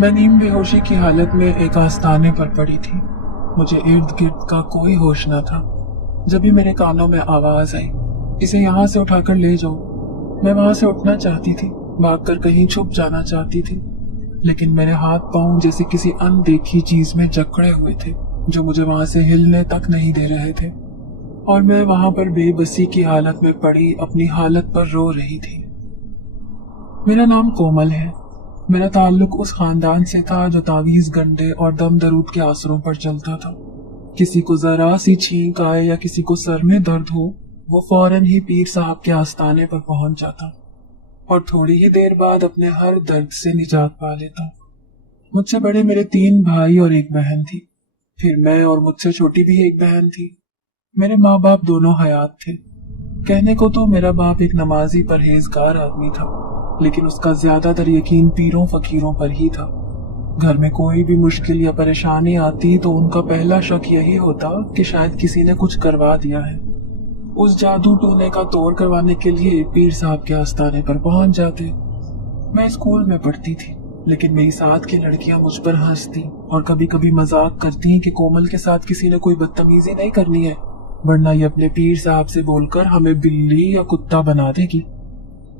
मैं नीम बेहोशी की हालत में एक आस्ताने पर पड़ी थी। मुझे इर्द गिर्द का कोई होश न था। जब भी मेरे कानों में आवाज आई, इसे यहाँ से उठाकर ले जाओ, मैं वहां से उठना चाहती थी, भागकर कहीं छुप जाना चाहती थी, लेकिन मेरे हाथ पांव जैसे किसी अनदेखी चीज में जकड़े हुए थे, जो मुझे वहां से हिलने तक नहीं दे रहे थे। और मैं वहां पर बेबसी की हालत में पड़ी अपनी हालत पर रो रही थी। मेरा नाम कोमल है। मेरा ताल्लुक उस खानदान से था जो तावीज गंडे और दम दरूद के आसरों पर चलता था। किसी को जरा सी छींक आए या किसी को सर में दर्द हो, वो फौरन ही पीर साहब के आस्ताने पर पहुंच जाता और थोड़ी ही देर बाद अपने हर दर्द से निजात पा लेता। मुझसे बड़े मेरे 3 भाई और एक बहन थी। फिर मैं और मुझसे छोटी भी एक बहन थी। मेरे माँ बाप दोनों हयात थे। कहने को तो मेरा बाप एक नमाजी परहेजगार आदमी था, लेकिन उसका ज्यादातर यकीन पीरों फकीरों पर ही था। घर में कोई भी मुश्किल या परेशानी आती तो उनका पहला शक यही होता कि शायद किसी ने कुछ करवा दिया है। उस जादू टोने का तोड़ करवाने के लिए पीर साहब के आस्ताने पर पहुंच जाते। मैं स्कूल में पढ़ती थी, लेकिन मेरी साथ की लड़कियां मुझ पर हंसती और कभी कभी मजाक करती कि कोमल के साथ किसी ने कोई बदतमीजी नहीं करनी है, वरना ये अपने पीर साहब से बोलकर हमें बिल्ली या कुत्ता बना देगी।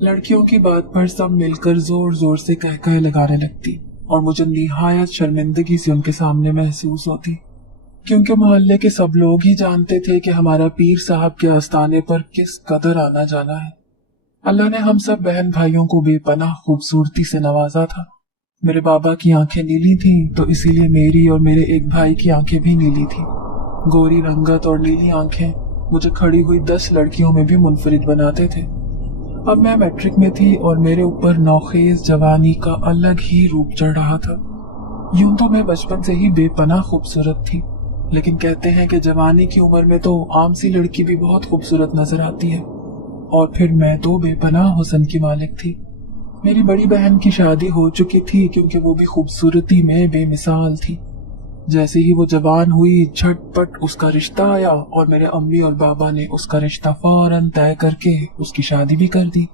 लड़कियों की बात पर सब मिलकर जोर जोर से कह कह लगाने लगती और मुझे निहायत शर्मिंदगी से उनके सामने महसूस होती, क्योंकि मोहल्ले के सब लोग ही जानते थे कि हमारा पीर साहब के आस्ताने पर किस कदर आना जाना है। अल्लाह ने हम सब बहन भाइयों को बेपनाह खूबसूरती से नवाजा था। मेरे बाबा की आंखें नीली थीं, तो इसीलिए मेरी और मेरे एक भाई की आंखें भी नीली थीं। गोरी रंगत और नीली आंखें मुझे खड़ी हुई 10 लड़कियों में भी मुनफरिद बनाते थे। अब मैं मैट्रिक में थी और मेरे ऊपर नौखेज जवानी का अलग ही रूप चढ़ रहा था। यूं तो मैं बचपन से ही बेपनाह खूबसूरत थी, लेकिन कहते हैं कि जवानी की उम्र में तो आम सी लड़की भी बहुत खूबसूरत नजर आती है, और फिर मैं तो बेपनाह हुस्न की मालिक थी। मेरी बड़ी बहन की शादी हो चुकी थी, क्योंकि वो भी खूबसूरती में बेमिसाल थी। जैसे ही वो जवान हुई, झटपट उसका रिश्ता आया और मेरे अम्मी और बाबा ने उसका रिश्ता फौरन तय करके उसकी शादी भी कर दी।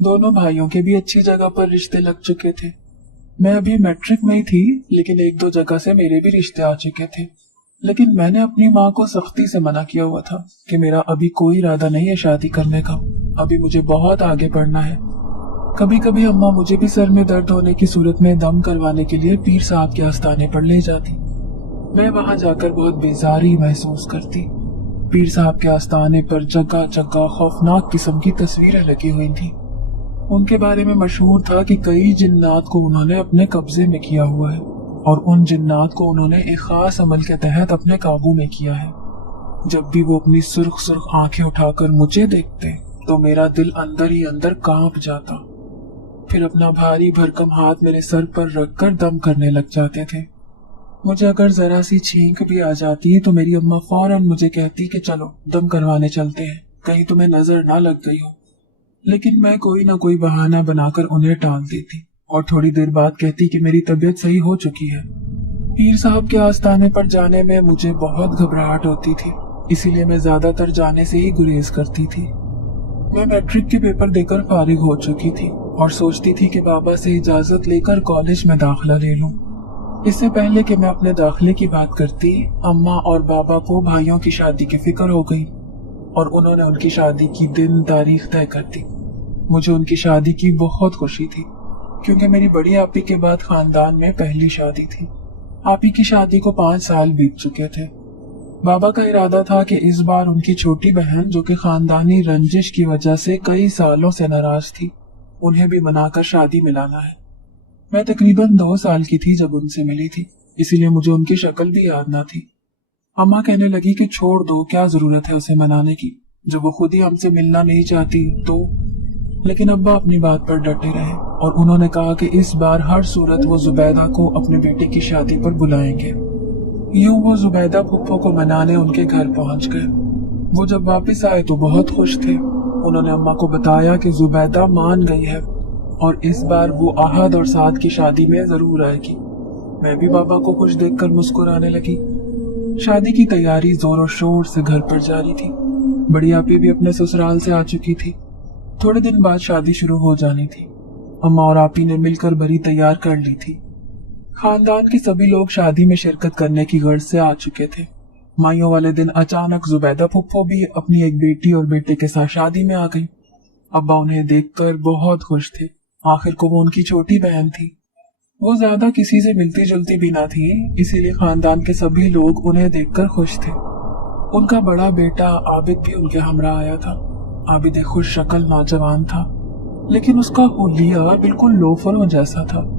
दोनों भाइयों के भी अच्छी जगह पर रिश्ते लग चुके थे। मैं अभी मैट्रिक में ही थी, लेकिन 1-2 जगह से मेरे भी रिश्ते आ चुके थे। लेकिन मैंने अपनी माँ को सख्ती से मना किया हुआ था कि मेरा अभी कोई इरादा नहीं है शादी करने का, अभी मुझे बहुत आगे बढ़ना है। कभी कभी अम्मा मुझे भी सर में दर्द होने की सूरत में दम करवाने के लिए पीर साहब के आस्ताने पर ले जाती। मैं वहां जाकर बहुत बेजारी महसूस करती। पीर साहब के आस्ताने पर जगह जगह खौफनाक किस्म की तस्वीरें लगी हुई थी। उनके बारे में मशहूर था कि कई जिन्नात को उन्होंने अपने कब्जे में किया हुआ है, और उन जिन्नात को उन्होंने एक खास अमल के तहत अपने काबू में किया है। जब भी वो अपनी सुर्ख सुर्ख आंखें उठाकर मुझे देखते तो मेरा दिल अंदर ही अंदर कांप जाता। फिर अपना भारी भरकम हाथ मेरे सर पर रखकर दम करने लग जाते थे। मुझे अगर जरा सी छींक भी आ जाती तो मेरी अम्मा फौरन मुझे कहती कि चलो दम करवाने चलते हैं, कहीं तुम्हें नजर ना लग गई हो। लेकिन मैं कोई ना कोई बहाना बनाकर उन्हें टाल देती और थोड़ी देर बाद कहती कि मेरी तबीयत सही हो चुकी है। पीर साहब के आस्ताने पर जाने में मुझे बहुत घबराहट होती थी, इसीलिए मैं ज्यादातर जाने से ही गुरेज करती थी। मैं मैट्रिक के पेपर देकर फारिग हो चुकी थी और सोचती थी कि बाबा से इजाजत लेकर कॉलेज में दाखिला ले लूं। इससे पहले कि मैं अपने दाखिले की बात करती, अम्मा और बाबा को भाइयों की शादी की फिक्र हो गई और उन्होंने उनकी शादी की दिन तारीख तय कर दी। मुझे उनकी शादी की बहुत खुशी थी, क्योंकि मेरी बड़ी आपी के बाद खानदान में पहली शादी थी। आपी की शादी को 5 साल बीत चुके थे। बाबा का इरादा था कि इस बार उनकी छोटी बहन, जो कि खानदानी रंजिश की वजह से कई सालों से नाराज थी, उन्हें भी मनाकर शादी मिलाना है। मैं तकरीबन 2 साल की थी जब उनसे मिली थी, इसीलिए मुझे उनकी शक्ल भी याद ना थी। अम्मा कहने लगी कि छोड़ दो, क्या जरूरत है उसे मनाने की, जब वो खुद ही हमसे मिलना नहीं चाहती तो। लेकिन अब्बा अपनी बात पर डटे रहे और उन्होंने कहा कि इस बार हर सूरत वो जुबैदा को अपने बेटे की शादी पर बुलाएंगे। यूं वो जुबैदा फुप्पो को मनाने उनके घर पहुंच गए। वो जब वापस आए तो बहुत खुश थे। उन्होंने अम्मा को बताया कि जुबैदा मान गई है और इस बार वो आहद और साद की शादी में जरूर आएगी। मैं भी बाबा को खुश देखकर मुस्कुराने लगी। शादी की तैयारी जोरों शोर से घर पर जारी थी। बड़ी आपी भी अपने ससुराल से आ चुकी थी। थोड़े दिन बाद शादी शुरू हो जानी थी। अम्मा और आपी ने मिलकर बरी तैयार कर ली थी। खानदान के सभी लोग शादी में शिरकत करने की गर्ज से आ चुके थे। माइयों वाले दिन अचानक जुबैदा फुफ्फो भी अपनी एक बेटी और बेटे के साथ शादी में आ गई। अब्बा उन्हें देखकर बहुत खुश थे। आखिर को वो उनकी छोटी बहन थी। वो ज्यादा किसी से मिलती जुलती भी ना थी, इसीलिए खानदान के सभी लोग उन्हें देखकर खुश थे। उनका बड़ा बेटा आबिद भी उनके हमरा आया था। आबिद एक खुश शक्ल नौजवान था, लेकिन उसका हुलिया बिल्कुल लोफरों जैसा था।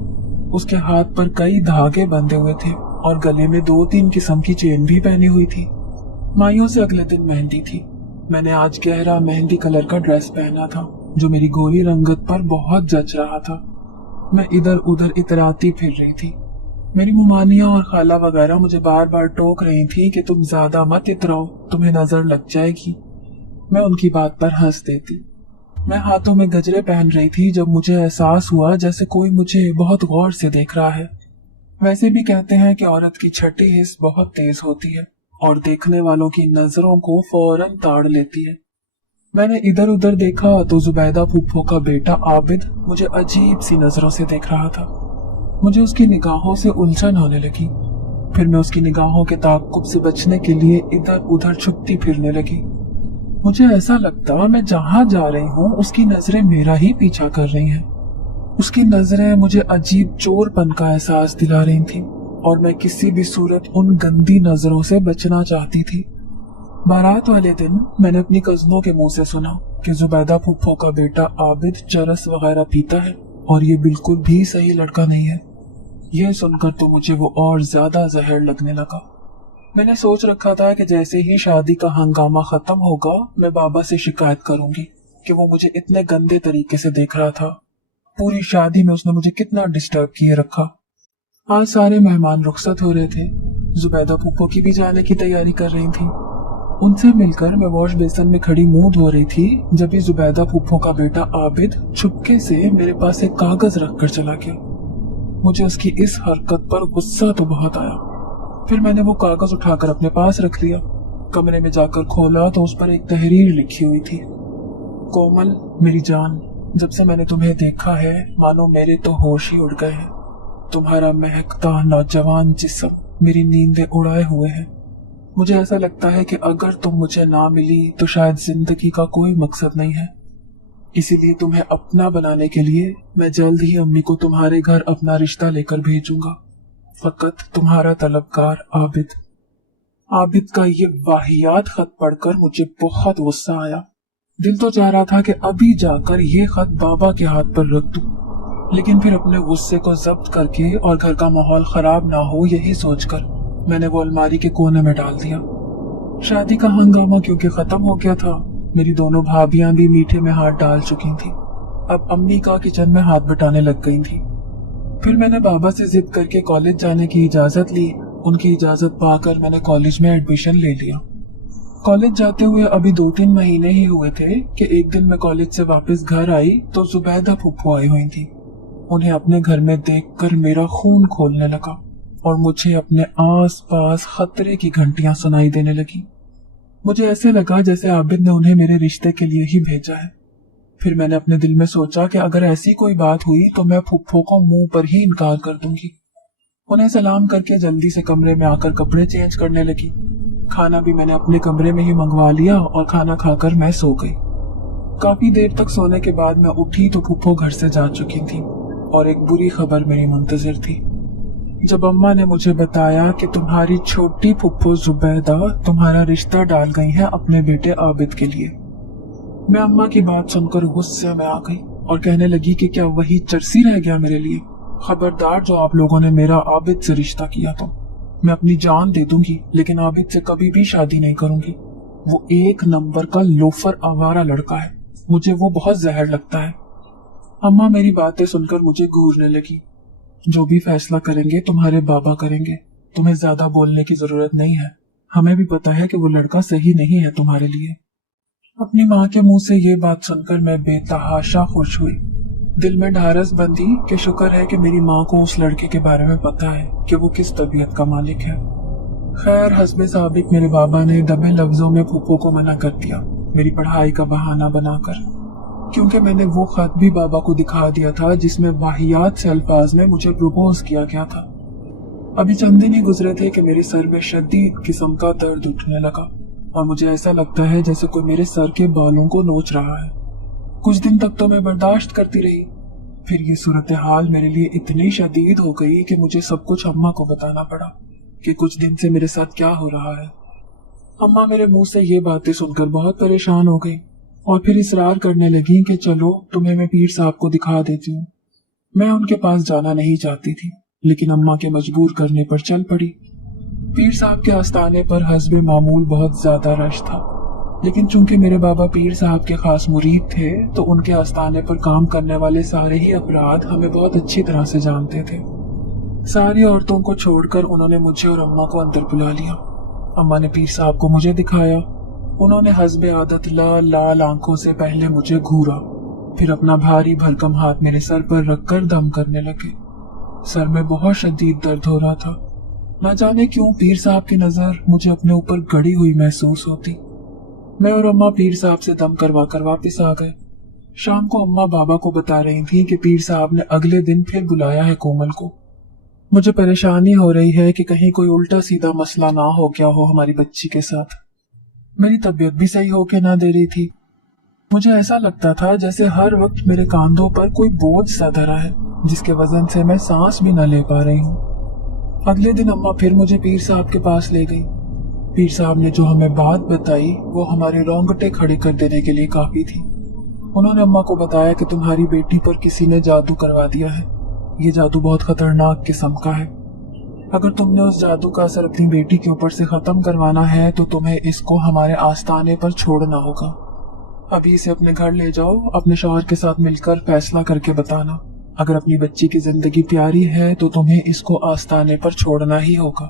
उसके हाथ पर कई धागे बंधे हुए थे और गले में 2-3 किस्म की चेन भी पहनी हुई थी। माइयों से अगले दिन मेहंदी थी। मैंने आज गहरा मेहंदी कलर का ड्रेस पहना था जो मेरी गोरी रंगत पर बहुत जच रहा था। मैं इधर उधर इतराती फिर रही थी। मेरी मुमानिया और खाला वगैरह मुझे बार बार टोक रही थी कि तुम ज्यादा मत इतराओ, तुम्हें नजर लग जाएगी। मैं उनकी बात पर हंस देती। मैं हाथों में गजरे पहन रही थी जब मुझे एहसास हुआ जैसे कोई मुझे बहुत गौर से देख रहा है। वैसे भी कहते हैं कि औरत की छठी हिस्स बहुत तेज होती है और देखने वालों की नजरों को फौरन ताड़ लेती है। मैंने इधर उधर देखा तो जुबैदा फूफो का बेटा आबिद मुझे अजीब सी नजरों से देख रहा था। मुझे उसकी निगाहों से उलझन होने लगी। फिर मैं उसकी निगाहों के ताक़ुब से बचने के लिए इधर उधर छुपती फिरने लगी। मुझे ऐसा लगता मैं जहां जा रही हूँ उसकी नजरें मेरा ही पीछा कर रही हैं। उसकी नजरें मुझे अजीब चोरपन का एहसास दिला रही थी और मैं किसी भी सूरत उन गंदी नजरों से बचना चाहती थी। बारात वाले दिन मैंने अपनी कजनों के मुंह से सुना कि जुबैदा फूफो का बेटा आबिद चरस वगैरह पीता है और ये बिल्कुल भी सही लड़का नहीं है। यह सुनकर तो मुझे वो और ज्यादा जहर लगने लगा। मैंने सोच रखा था कि जैसे ही शादी का हंगामा खत्म होगा मैं बाबा से शिकायत करूंगी कि वो मुझे इतने गंदे तरीके से देख रहा था। पूरी शादी में उसने मुझे कितना डिस्टर्ब किए रखा। आज सारे मेहमान रुखसत हो रहे थे। जुबैदा फूफो की भी जाने की तैयारी कर रही थी। उनसे मिलकर मैं वॉश बेसिन में खड़ी मुंह धो रही थी जब भी जुबैदा फूफो का बेटा आबिद चुपके से मेरे पास एक कागज रखकर चला गया। मुझे उसकी इस हरकत पर गुस्सा तो बहुत आया। फिर मैंने वो कागज उठाकर अपने पास रख लिया। कमरे में जाकर खोला तो उस पर एक तहरीर लिखी हुई थी। कोमल मेरी जान, जब से मैंने तुम्हें देखा है मानो मेरे तो होश ही उड़ गए हैं। तुम्हारा महकता नौजवान जिस्म मेरी नींदें उड़ाए हुए है। मुझे ऐसा लगता है कि अगर तुम मुझे ना मिली तो शायद जिंदगी का कोई मकसद नहीं है। इसीलिए तुम्हें अपना बनाने के लिए मैं जल्द ही अम्मी को तुम्हारे घर अपना रिश्ता लेकर भेजूंगा। फकत तुम्हारा तलबगार आबिद। आबिद का ये वाहियात खत पढ़कर मुझे बहुत गुस्सा आया। दिल तो चाह रहा था कि अभी जाकर ये खत बाबा के हाथ पर रख दूं, लेकिन फिर अपने गुस्से को जब्त करके और घर का माहौल खराब ना हो यही सोचकर मैंने वो अलमारी के कोने में डाल दिया। शादी का हंगामा क्योंकि खत्म हो गया था, मेरी दोनों भाभियां भी मीठे में हाथ डाल चुकी थी। अब अम्मी का किचन में हाथ बटाने लग गई थी। फिर मैंने बाबा से जिद करके कॉलेज जाने की इजाजत ली। उनकी इजाजत पाकर मैंने कॉलेज में एडमिशन ले लिया। कॉलेज जाते हुए अभी 2-3 महीने ही हुए थे कि एक दिन मैं कॉलेज से वापस घर आई तो जुबैदा फूफो आई हुई थी। उन्हें अपने घर में देखकर मेरा खून खोलने लगा और मुझे अपने आस पास खतरे की घंटियां सुनाई देने लगी। मुझे ऐसे लगा जैसे आबिद ने उन्हें मेरे रिश्ते के लिए ही भेजा है। फिर मैंने अपने दिल में सोचा कि अगर ऐसी कोई बात हुई तो मैं फुफ्फो को मुंह पर ही इनकार कर दूंगी। उन्हें सलाम करके जल्दी से कमरे में आकर कपड़े चेंज करने लगी। खाना भी मैंने अपने कमरे में ही मंगवा लिया और खाना खाकर मैं सो गई। काफी देर तक सोने के बाद मैं उठी तो फुफ्फो घर से जा चुकी थी और एक बुरी खबर मेरी मुंतजिर थी। जब अम्मा ने मुझे बताया कि तुम्हारी छोटी फुफ्फो जुबैदा तुम्हारा रिश्ता डाल गई है अपने बेटे आबिद के लिए, मैं अम्मा की बात सुनकर गुस्से में आ गई और कहने लगी कि क्या वही चरसी रह गया मेरे लिए। खबरदार, जो आप लोगों ने मेरा आबिद से रिश्ता किया तो मैं अपनी जान दे दूंगी, लेकिन आबिद से कभी भी शादी नहीं करूंगी। वो एक नंबर का लोफर आवारा लड़का है। मुझे वो बहुत जहर लगता है। अम्मा मेरी बातें सुनकर मुझे घूरने लगी। जो भी फैसला करेंगे तुम्हारे बाबा करेंगे, तुम्हें ज्यादा बोलने की जरूरत नहीं है। हमें भी पता है कि वो लड़का सही नहीं है तुम्हारे लिए। अपनी माँ के मुंह से ये बात सुनकर मैं बेतहाशा खुश हुई। दिल में ढारस बंधी कि शुक्र है कि मेरी माँ को उस लड़के के बारे में पता है कि वो किस तबीयत का मालिक है। खैर, हस्बे साबिक मेरे बाबा ने दबे लफ्जों में फूफो को मना कर दिया, मेरी पढ़ाई का बहाना बनाकर, क्योंकि मैंने वो खत भी बाबा को दिखा दिया था जिसमें वाहियात से अल्फाज में मुझे प्रपोज किया गया था। अभी चंद दिन ही गुजरे थे कि मेरे सर में शदीद किस्म का दर्द उठने लगा और मुझे ऐसा लगता है जैसे कोई मेरे सर के बालों को नोच रहा है। कुछ दिन तक तो मैं बर्दाश्त करती रही, फिर ये सूरत हाल मेरे लिए इतनी शदीद हो गई कि मुझे सब कुछ अम्मा को बताना पड़ा कि कुछ दिन से मेरे साथ क्या हो रहा है। अम्मा मेरे मुंह से ये बातें सुनकर बहुत परेशान हो गई और फिर इसरार करने लगी कि चलो तुम्हें मैं पीर साहब को दिखा देती हूँ। मैं उनके पास जाना नहीं चाहती थी, लेकिन अम्मा के मजबूर करने पर चल पड़ी। पीर साहब के आस्थाने पर हस्बे मामूल बहुत ज्यादा रश था, लेकिन चूंकि मेरे बाबा पीर साहब के खास मुरीद थे तो उनके आस्थाने पर काम करने वाले सारे ही अफराद हमें बहुत अच्छी तरह से जानते थे। सारी औरतों को छोड़कर उन्होंने मुझे और अम्मा को अंदर बुला लिया। अम्मा ने पीर साहब को मुझे दिखाया। उन्होंने हस्बे आदत लाल लाल आंखों से पहले मुझे घूरा, फिर अपना भारी भरकम हाथ मेरे सर पर रखकर दम करने लगे। सर में बहुत शदीद दर्द हो रहा था। न जाने क्यों पीर साहब की नजर मुझे अपने ऊपर गड़ी हुई महसूस होती। मैं और अम्मा पीर साहब से दम करवा कर वापस आ गए। शाम को अम्मा बाबा को बता रही थी कि पीर साहब ने अगले दिन फिर बुलाया है कोमल को। मुझे परेशानी हो रही है कि कहीं कोई उल्टा सीधा मसला ना हो गया हो हमारी बच्ची के साथ। मेरी तबीयत भी सही होके ना दे रही थी। मुझे ऐसा लगता था जैसे हर वक्त मेरे कांधों पर कोई बोझ सा धरा है, जिसके वजन से मैं सांस भी न ले पा रही हूँ। अगले दिन अम्मा फिर मुझे पीर साहब के पास ले गई। पीर साहब ने जो हमें बात बताई वो हमारे रोंगटे खड़े कर देने के लिए काफी थी। उन्होंने अम्मा को बताया कि तुम्हारी बेटी पर किसी ने जादू करवा दिया है। ये जादू बहुत खतरनाक किस्म का है। अगर तुमने उस जादू का असर अपनी बेटी के ऊपर से खत्म करवाना है तो तुम्हें इसको हमारे आस्थाने पर छोड़ना होगा। अभी इसे अपने घर ले जाओ, अपने शौहर के साथ मिलकर फैसला करके बताना। अगर अपनी बच्ची की जिंदगी प्यारी है तो तुम्हें इसको आस्थाने पर छोड़ना ही होगा।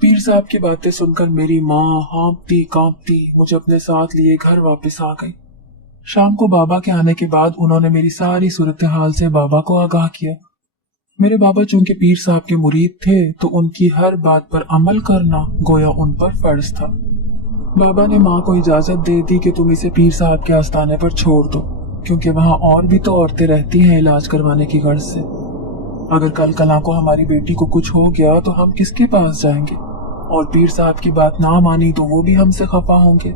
पीर साहब की बातें सुनकर मेरी माँ हाँफती कांपती मुझे अपने साथ लिए घर वापस आ गई। शाम को बाबा के आने के बाद उन्होंने मेरी सारी सूरत हाल से बाबा को आगाह किया। मेरे बाबा चूंकि पीर साहब के मुरीद थे तो उनकी हर बात पर अमल करना गोया उन पर फर्ज था। बाबा ने माँ को इजाजत दे दी कि तुम इसे पीर साहब के आस्थाने पर छोड़ दो, क्योंकि वहाँ और भी तो औरतें रहती हैं इलाज करवाने की गर्ज से। अगर कल कला को हमारी बेटी को कुछ हो गया तो हम किसके पास जाएंगे, और पीर साहब की बात ना मानी तो वो भी हमसे खफा होंगे।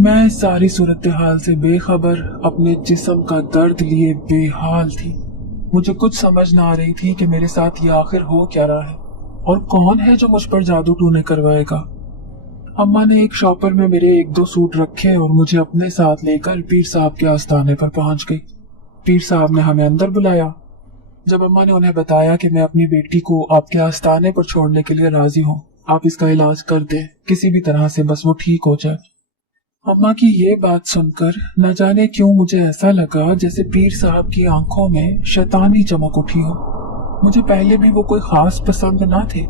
मैं इस सारी सूरत हाल से बेखबर अपने जिस्म का दर्द लिए बेहाल थी। मुझे कुछ समझ ना आ रही थी कि मेरे साथ ये आखिर हो क्या रहा है और कौन है जो मुझ पर जादू टूने करवाएगा। अम्मा ने एक शॉपर में मेरे एक दो सूट रखे और मुझे अपने साथ लेकर पीर साहब के आस्थाने पर पहुंच गई। पीर साहब ने हमें अंदर बुलाया। जब अम्मा ने उन्हें बताया कि मैं अपनी बेटी को आपके आस्थाने पर छोड़ने के लिए राजी हूँ, आप इसका इलाज कर दें किसी भी तरह से, बस वो ठीक हो जाए। अम्मा की ये बात सुनकर न जाने क्यों मुझे ऐसा लगा जैसे पीर साहब की आंखों में शैतानी चमक उठी हो। मुझे पहले भी वो कोई खास पसंद ना थे।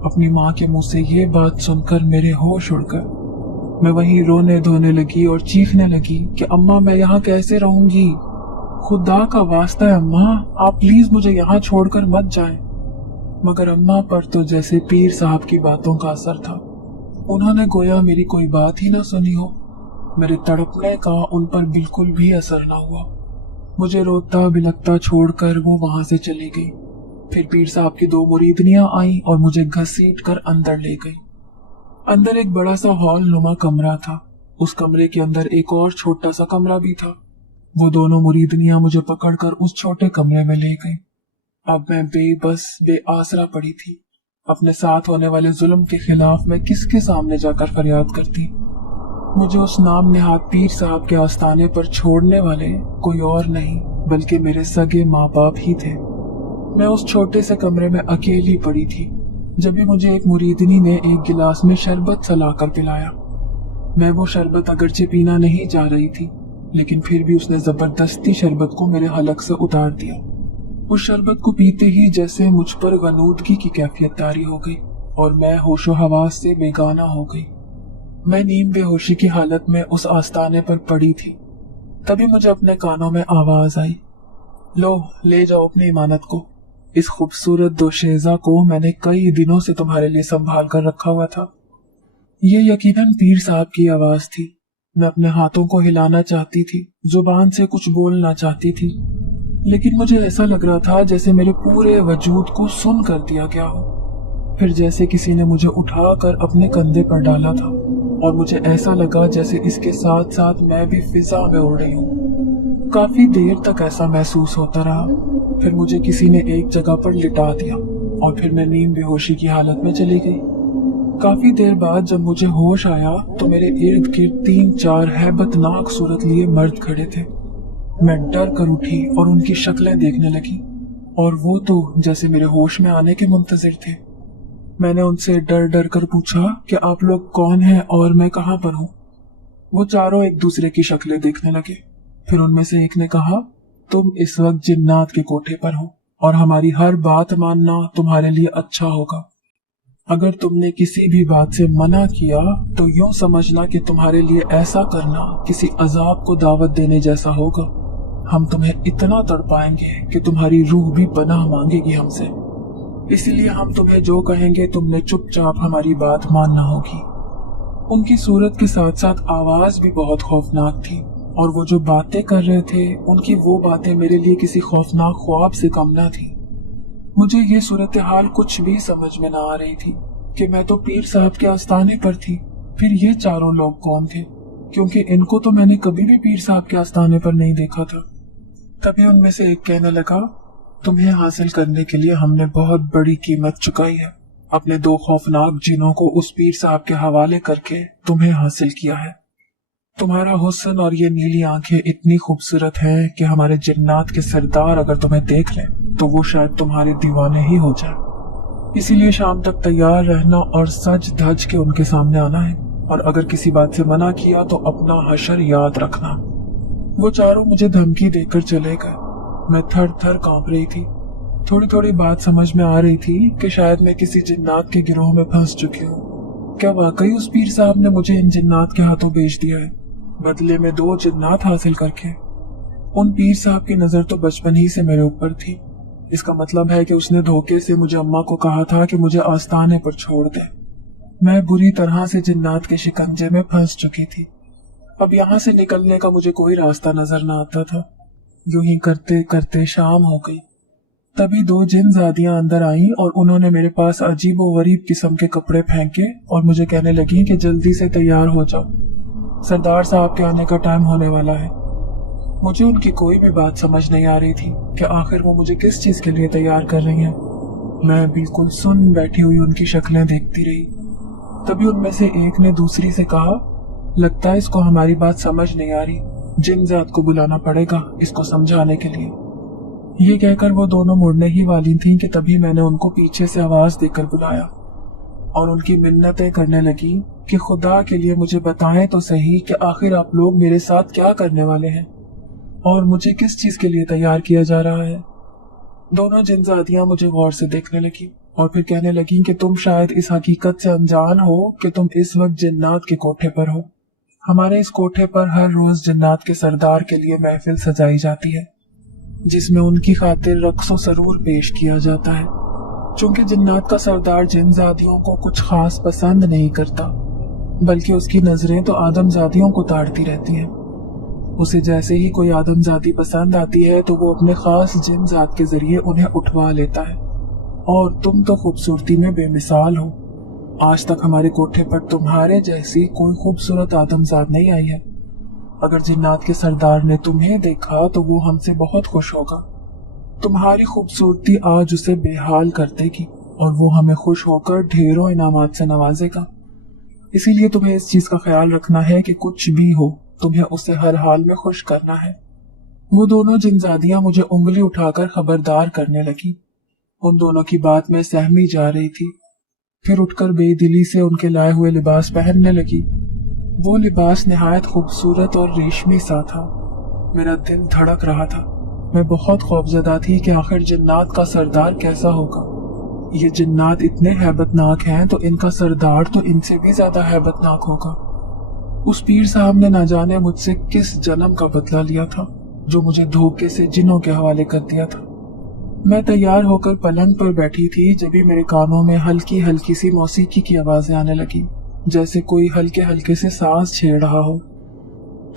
अपनी माँ के मुंह से ये बात सुनकर मेरे होश उड़ गए। मैं वहीं रोने धोने लगी और चीखने लगी कि अम्मा मैं यहाँ कैसे रहूंगी, खुदा का वास्ता है अम्मा, आप प्लीज मुझे यहाँ छोड़कर मत जाएं। मगर अम्मा पर तो जैसे पीर साहब की बातों का असर था। उन्होंने गोया मेरी कोई बात ही ना सुनी हो। मेरे तड़पने का उन पर बिल्कुल भी असर ना हुआ। मुझे रोता बिलखता छोड़कर वो वहां से चली गई। फिर पीर साहब की दो मुरीदनियां आईं और मुझे घसीट कर अंदर ले गई। अंदर एक बड़ा सा हॉल नुमा कमरा था। उस कमरे के अंदर एक और छोटा सा कमरा भी था। वो दोनों मुरीदनियां मुझे पकड़कर उस छोटे कमरे में ले गई। अब मैं बेबस बेआसरा पड़ी थी। अपने साथ होने वाले जुल्म के खिलाफ मैं किसके सामने जाकर फरियाद करती। मुझे उस नाम नेहाद पीर साहब के आस्थाने पर छोड़ने वाले कोई और नहीं बल्कि मेरे सगे माँ बाप ही थे। मैं उस छोटे से कमरे में अकेली पड़ी थी जब भी मुझे एक मुरीदनी ने एक गिलास में शरबत सा लाकर पिलाया। मैं वो शरबत अगरचे पीना नहीं जा रही थी, लेकिन फिर भी उसने जबरदस्ती शरबत को मेरे हलक से उतार दिया। उस शरबत को पीते ही जैसे मुझ पर गनूदगी की कैफियत तारी हो गई और मैं होशो हवास से बेगाना हो गई। मैं नीम बेहोशी की हालत में उस आस्थाने पर पड़ी थी। तभी मुझे अपने कानों में आवाज आई, लो ले जाओ अपनी इमानत को। इस खूबसूरत दोशेजा को मैंने कई दिनों से तुम्हारे लिए संभाल कर रखा हुआ था। ये यकीनन पीर साहब की आवाज थी। मैं अपने हाथों को हिलाना चाहती थी, जुबान से कुछ बोलना चाहती थी, लेकिन मुझे ऐसा लग रहा था जैसे मेरे पूरे वजूद को सुन कर दिया गया हो। फिर जैसे किसी ने मुझे उठाकर अपने कंधे पर डाला था और मुझे ऐसा लगा जैसे इसके साथ साथ मैं भी फिजा में उड़ रही हूँ। काफी देर तक ऐसा महसूस होता रहा। फिर मुझे किसी ने एक जगह पर लिटा दिया और फिर मैं नींद बेहोशी की हालत में चली गई। काफी देर बाद जब मुझे होश आया तो मेरे इर्द गिर्द 3-4 हैबतनाक सूरत लिए मर्द खड़े थे। मैं डर कर उठी और उनकी शक्लें देखने लगी और वो तो जैसे मेरे होश में आने के मुंतजिर थे। मैंने उनसे डर डर कर पूछा कि आप लोग कौन हैं और मैं कहाँ पर हूँ। वो चारों एक दूसरे की शक्लें देखने लगे। फिर उनमें से एक ने कहा, तुम इस वक्त जिन्नात के कोठे पर हो और हमारी हर बात मानना तुम्हारे लिए अच्छा होगा। अगर तुमने किसी भी बात से मना किया तो यूं समझना कि तुम्हारे लिए ऐसा करना किसी अजाब को दावत देने जैसा होगा। हम तुम्हें इतना तड़पाएंगे कि तुम्हारी रूह भी पनाह मांगेगी हमसे। इसलिए हम तुम्हें जो कहेंगे तुमने चुपचाप हमारी बात मानना होगी। उनकी सूरत के साथ साथ आवाज भी बहुत खौफनाक थी और वो जो बातें कर रहे थे उनकी वो बातें मेरे लिए किसी खौफनाक ख्वाब से कम ना थी। मुझे ये सूरत हाल कुछ भी समझ में ना आ रही थी कि मैं तो पीर साहब के आस्थाने पर थी। फिर ये चारों लोग कौन थे, क्योंकि इनको तो मैंने कभी भी पीर साहब के आस्थाने पर नहीं देखा था। तभी उनमें से एक कहने लगा, तुम्हें हासिल करने के लिए हमने बहुत बड़ी कीमत चुकाई है। अपने 2 खौफनाक जिनों को उस पीर साहब के हवाले करके तुम्हें हासिल किया है। तुम्हारा हुस्न और ये नीली आंखें इतनी खूबसूरत हैं कि हमारे जिन्नात के सरदार अगर तुम्हें देख लें तो वो शायद तुम्हारे दीवाने ही हो जाए। इसीलिए शाम तक तैयार रहना और सज धज के उनके सामने आना है, और अगर किसी बात से मना किया तो अपना हशर याद रखना। वो चारों मुझे धमकी देकर चले गए। मैं थर थर कांप रही थी। थोड़ी थोड़ी बात समझ में आ रही थी कि शायद मैं किसी जिन्नात के गिरोह में फंस चुकी हूँ। क्या वाकई उस पीर साहब ने मुझे इन जिन्नात के हाथों बेच दिया है, बदले में 2 जिन्नात हासिल करके? उन पीर साहब की नजर तो बचपन ही से मेरे ऊपर थी। इसका मतलब है कि उसने धोखे से मुझे अम्मा को कहा था कि मुझे आस्ताने पर छोड़ दे। मैं बुरी तरह से जिन्नात के शिकंजे में फंस चुकी थी। अब यहाँ से निकलने का मुझे कोई रास्ता नजर न आता था। यूं ही करते करते शाम हो गई। तभी 2 जिनजादियां अंदर आईं और उन्होंने मेरे पास अजीबो गरीब किस्म के कपड़े फेंके और मुझे कहने लगी कि जल्दी से तैयार हो जाओ, सरदार साहब के आने का टाइम होने वाला है। मुझे उनकी कोई भी बात समझ नहीं आ रही थी कि आखिर वो मुझे किस चीज के लिए तैयार कर रही हैं। मैं बिल्कुल सुन बैठी हुई उनकी शक्लें देखती रही। तभी उनमें से एक ने दूसरी से कहा, लगता है इसको हमारी बात समझ नहीं आ रही, जिनजात को बुलाना पड़ेगा इसको समझाने के लिए। ये कहकर वो दोनों मुड़ने ही वाली थीं कि तभी मैंने उनको पीछे से आवाज देकर बुलाया और उनकी मिन्नतें करने लगी कि खुदा के लिए मुझे बताएं तो सही कि आखिर आप लोग मेरे साथ क्या करने वाले हैं और मुझे किस चीज के लिए तैयार किया जा रहा है। दोनों जिनजादियां मुझे गौर से देखने लगी और फिर कहने लगी कि तुम शायद इस हकीकत से अनजान हो कि तुम इस वक्त जिन्नात के कोठे पर हो। हमारे इस कोठे पर हर रोज जिन्नात के सरदार के लिए महफिल सजाई जाती है जिसमें उनकी खातिर रक्सो सरूर पेश किया जाता है। चूंकि जिन्नात का सरदार जिनजादियों को कुछ खास पसंद नहीं करता, बल्कि उसकी नजरें तो आदमजादियों को ताड़ती रहती हैं। उसे जैसे ही कोई आदमजादी पसंद आती है तो वो अपने खास जिनजात के जरिए उन्हें उठवा लेता है। और तुम तो खूबसूरती में बेमिसाल हो। आज तक हमारे कोठे पर तुम्हारे जैसी कोई खूबसूरत आदमजाद नहीं आई है। अगर जिन्नात के सरदार ने तुम्हें देखा तो वो हमसे बहुत खुश होगा। तुम्हारी खूबसूरती आज उसे बेहाल कर देगी और वो हमें खुश होकर ढेरों इनामात से नवाजेगा। इसीलिए तुम्हें इस चीज का ख्याल रखना है कि कुछ भी हो तुम्हें उसे हर हाल में खुश करना है। वो दोनों जिनजादियां मुझे उंगली उठाकर खबरदार करने लगी। उन दोनों की बात में सहमी जा रही थी। फिर उठकर बेदिली से उनके लाए हुए लिबास पहनने लगी। वो लिबास निहायत खूबसूरत और रेशमी सा था। मेरा दिल धड़क रहा था। मैं बहुत खौफजदा थी कि आखिर जिन्नात का सरदार कैसा होगा। ये जिन्नात इतने हैबतनाक हैं तो इनका सरदार तो इनसे भी ज्यादा हैबतनाक होगा। उस पीर साहब ने ना जाने मुझसे किस जन्म का बदला लिया था जो मुझे धोखे से जिन्हों के हवाले कर दिया था। मैं तैयार होकर पलंग पर बैठी थी जभी मेरे कानों में हल्की हल्की सी मौसीकी की आवाजें आने लगी, जैसे कोई हल्के हल्के से सांस छेड़ रहा हो।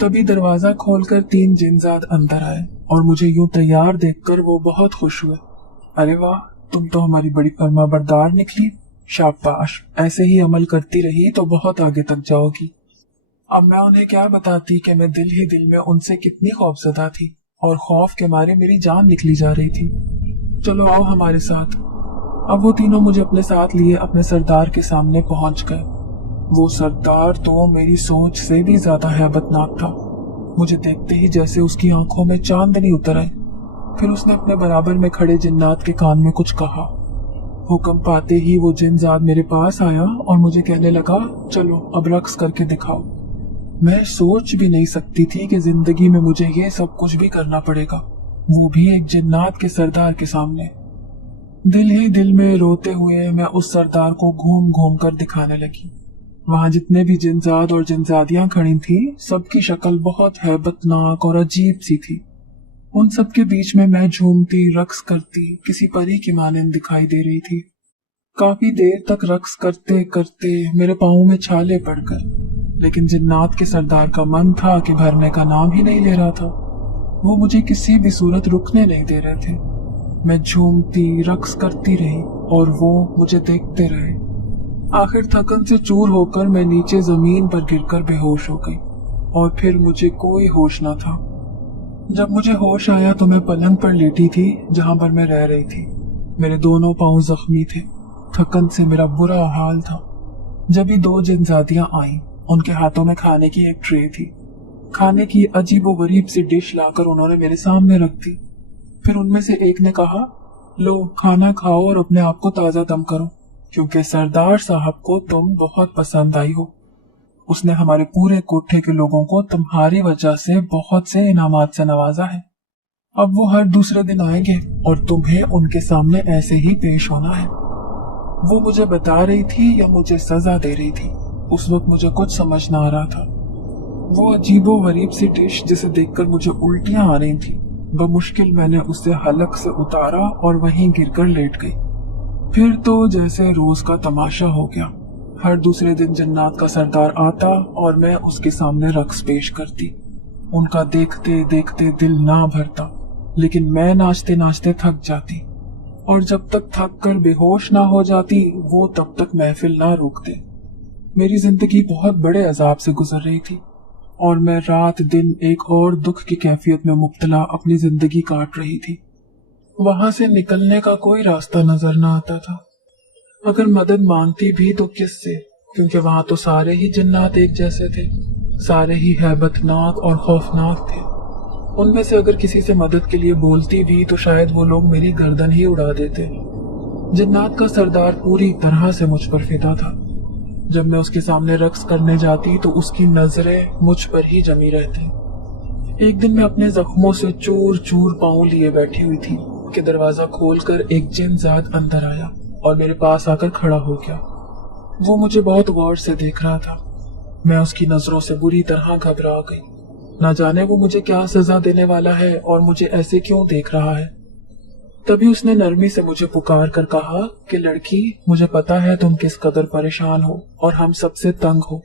तभी दरवाजा खोलकर 3 जिनजाद अंदर आए और मुझे यूं तैयार देखकर वो बहुत खुश हुए। अरे वाह, तुम तो हमारी बड़ी फर्माबरदार निकली, शाबाश, ऐसे ही अमल करती रही तो बहुत आगे तक जाओगी। अब मैं उन्हें क्या बताती कि मैं दिल ही दिल में उनसे कितनी खौफजदा थी और खौफ के मारे मेरी जान निकली जा रही थी। चलो आओ हमारे साथ। अब वो तीनों मुझे अपने साथ लिए अपने सरदार के सामने पहुंच गए। वो सरदार तो मेरी सोच से भी ज्यादा हैबतनाक था। मुझे देखते ही जैसे उसकी आंखों में चांदनी उतर आई। फिर उसने अपने बराबर में खड़े जिन्नात के कान में कुछ कहा। हुक्म पाते ही वो जिनजात मेरे पास आया और मुझे कहने लगा, चलो अब रक्स करके दिखाओ। मैं सोच भी नहीं सकती थी कि जिंदगी में मुझे ये सब कुछ भी करना पड़ेगा, वो भी एक जिन्नात के सरदार के सामने। दिल ही दिल में रोते हुए मैं उस सरदार को घूम घूम कर दिखाने लगी। वहां जितने भी जिनजाद और जिनजादियां खड़ी थी, सबकी शक्ल बहुत हैबतनाक और अजीब सी थी। उन सब के बीच में मैं झूमती रक्स करती किसी परी की मानंद दिखाई दे रही थी। काफी देर तक रक्स करते करते मेरे पाँव में छाले पड़ गए, लेकिन जिन्नात के सरदार का मन था कि भरने का नाम ही नहीं ले रहा था। वो मुझे किसी भी सूरत रुकने नहीं दे रहे थे। मैं झूमती रक्स करती रही और वो मुझे देखते रहे। आखिर थकन से चूर होकर मैं नीचे जमीन पर गिरकर बेहोश हो गई और फिर मुझे कोई होश न था। जब मुझे होश आया तो मैं पलंग पर लेटी थी जहां पर मैं रह रही थी। मेरे दोनों पांव जख्मी थे, थकन से मेरा बुरा हाल था। जब ही दो जिनजादियां आईं, उनके हाथों में खाने की एक ट्रे थी। खाने की अजीबोगरीब सी डिश लाकर उन्होंने मेरे सामने रख दी। फिर उनमें से एक ने कहा, लो खाना खाओ और अपने आप को ताजा दम करो, क्योंकि सरदार साहब को तुम बहुत पसंद आई हो। उसने हमारे पूरे कोठे के लोगों को तुम्हारी वजह से बहुत से इनामात से नवाजा है। अब वो हर दूसरे दिन आएंगे और तुम्हें उनके सामने ऐसे ही पेश होना है। वो मुझे बता रही थी या मुझे सजा दे रही थी, उस वक्त मुझे कुछ समझ ना आ रहा था। वो अजीबो गरीब सी डिश जिसे देखकर मुझे उल्टियां आ रही थी, बमुश्किल मैंने उसे हलक से उतारा और वहीं गिरकर लेट गई। फिर तो जैसे रोज का तमाशा हो गया। हर दूसरे दिन जन्नात का सरदार आता और मैं उसके सामने रक्स पेश करती। उनका देखते देखते दिल ना भरता, लेकिन मैं नाचते नाचते थक जाती और जब तक थक कर बेहोश ना हो जाती वो तब तक महफिल ना रोकते। मेरी जिंदगी बहुत बड़े अजाब से गुजर रही थी और मैं रात दिन एक और दुख की कैफियत में मुब्तला अपनी जिंदगी काट रही थी। वहां से निकलने का कोई रास्ता नजर ना आता था। अगर मदद मांगती भी तो किससे, क्योंकि वहां तो सारे ही जिन्नात एक जैसे थे, सारे ही हैबतनाक और खौफनाक थे। उनमें से अगर किसी से मदद के लिए बोलती भी तो शायद वो लोग मेरी गर्दन ही उड़ा देते। जिन्नात का सरदार पूरी तरह से मुझ पर फिदा था। जब मैं उसके सामने रक्स करने जाती तो उसकी नजरें मुझ पर ही जमी रहती। एक दिन मैं अपने जख्मों से चूर चूर पांव लिए बैठी हुई थी कि दरवाजा खोलकर एक जिनजात अंदर आया और मेरे पास आकर खड़ा हो गया। वो मुझे बहुत गौर से देख रहा था। मैं उसकी नजरों से बुरी तरह घबरा गई। न जाने वो मुझे क्या सजा देने वाला है और मुझे ऐसे क्यों देख रहा है। तभी उसने नरमी से मुझे पुकार कर कहा कि लड़की, मुझे पता है तुम किस कदर परेशान हो और हम सबसे तंग हो,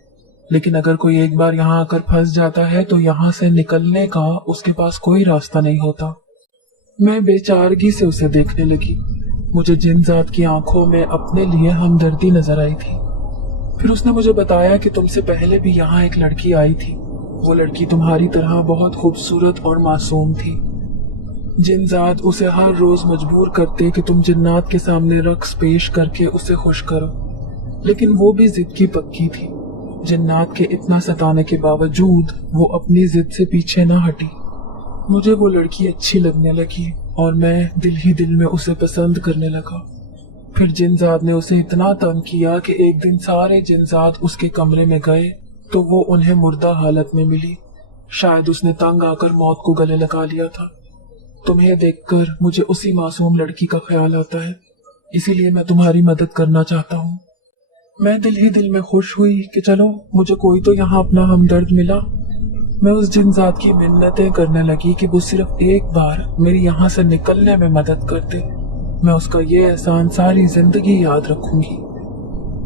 लेकिन अगर कोई एक बार यहाँ आकर फंस जाता है तो यहाँ से निकलने का उसके पास कोई रास्ता नहीं होता। मैं बेचारगी से उसे देखने लगी। मुझे जिनजात की आंखों में अपने लिए हमदर्दी नजर आई थी। फिर उसने मुझे बताया कि तुमसे पहले भी यहाँ एक लड़की आई थी। वो लड़की तुम्हारी तरह बहुत खूबसूरत और मासूम थी। जिनजात उसे हर रोज मजबूर करते कि तुम जिन्नात के सामने रक्स पेश करके उसे खुश करो, लेकिन वो भी जिद की पक्की थी। जिन्नात के इतना सताने के बावजूद वो अपनी जिद से पीछे न हटी। मुझे वो लड़की अच्छी लगने लगी और मैं दिल ही दिल में उसे पसंद करने लगा। फिर जिनजात ने उसे इतना तंग किया कि एक दिन सारे जिनजात उसके कमरे में गए तो वो उन्हें मुर्दा हालत में मिली। शायद उसने तंग आकर मौत को गले लगा लिया था। तुम्हें देखकर मुझे उसी मासूम लड़की का ख्याल आता है, इसीलिए मैं तुम्हारी मदद करना चाहता हूँ। मैं दिल ही दिल में खुश हुई कि चलो मुझे कोई तो यहाँ अपना हमदर्द मिला। मैं उस जिनजात की मिन्नतें करने लगी कि वो सिर्फ एक बार मेरी यहाँ से निकलने में मदद कर दे। मैं उसका ये एहसान सारी जिंदगी याद रखूंगी।